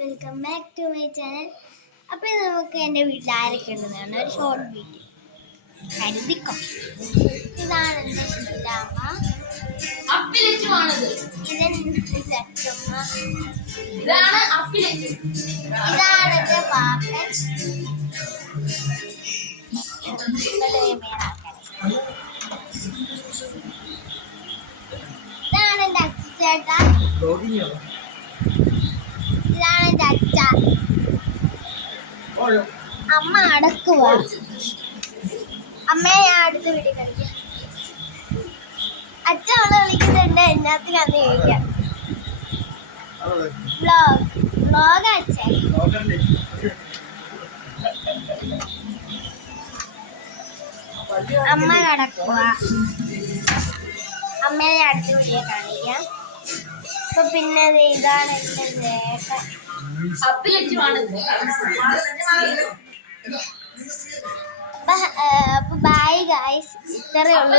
Welcome back to my channel. അപ്പോൾ നമുക്ക് എൻ്റെ വീട്ടിൽ ആരൊക്കെ ഉണ്ടെന്നാണ് ഒരു ഷോർട്ട് വീഡിയോ കരുതിക്കോ. ഇതാണ് എൻ്റെ അമ്മ, ഇതെൻ്റെ അച്ഛമ്മ, ഇതാണ് എൻ്റെ പാപ്പൻ, ഇതാണ് എൻ്റെ അച്ഛേട്ടാ, ഇതാണ് എൻ്റെ അച്ഛ. അമ്മ അടക്കുക. അമ്മയെ ഞാൻ അടുത്ത് വീട്ടിൽ കളിക്കാം. അച്ഛൻ അവളെ വിളിക്കുന്നുണ്ട്, എന്നാത്തിനാന്ന് ചോദിക്കാം. വ്ളോഗ് അച്ഛൻ. അമ്മ കിടക്കുക. അമ്മയെ അടുത്ത് വീട്ടിൽ കാണിക്കാം. അപ്പൊ പിന്നെ ഇതാണ് എൻ്റെ ചേട്ടൻ. അപ്പൊ ബൈ ഗൈസ്, ഇത്രയേ ഉള്ളൂ.